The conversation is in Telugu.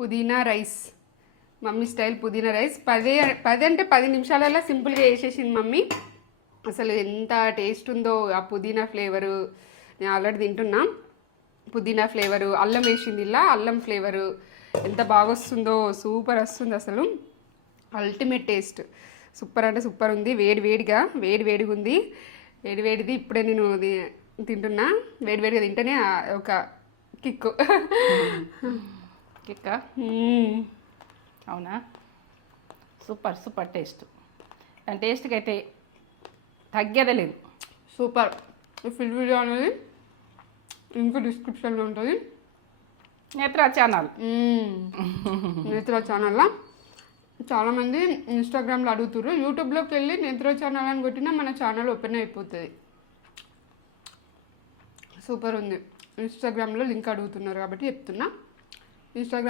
పుదీనా రైస్, మమ్మీ స్టైల్ పుదీనా రైస్. 10 అంటే 10 నిమిషాలలో సింపుల్గా వేసేసింది మమ్మీ. అసలు ఎంత టేస్ట్ ఉందో ఆ పుదీనా ఫ్లేవరు. నేను ఆల్రెడీ తింటున్నా. పుదీనా ఫ్లేవరు, అల్లం వేసింది, ఇలా అల్లం ఫ్లేవరు ఎంత బాగా వస్తుందో, సూపర్ వస్తుంది అసలు. అల్టిమేట్ టేస్ట్, సూపర్ అంటే సూపర్ ఉంది. వేడిగా ఉంది. వేడిది ఇప్పుడే నేను తింటున్నా. వేడిగా తింటేనే ఒక కిక్కు. కిక్క అవునా, సూపర్ టేస్ట్. దాని టేస్ట్కి అయితే తగ్గేదే లేదు. సూపర్. ఈ ఫుల్ వీడియో అనేది ఇంకా డిస్క్రిప్షన్లో ఉంటుంది. నేత్ర ఛానల్, నేత్ర ఛానల్లో చాలామంది ఇన్స్టాగ్రామ్లో అడుగుతున్నారు. యూట్యూబ్లోకి వెళ్ళి నేత్ర ఛానల్ అని కొట్టినా మన ఛానల్ ఓపెన్ అయిపోతుంది. సూపర్ ఉంది. ఇన్స్టాగ్రామ్లో లింక్ అడుగుతున్నారు కాబట్టి చెప్తున్నా. ఇన్స్టాగ్రామ్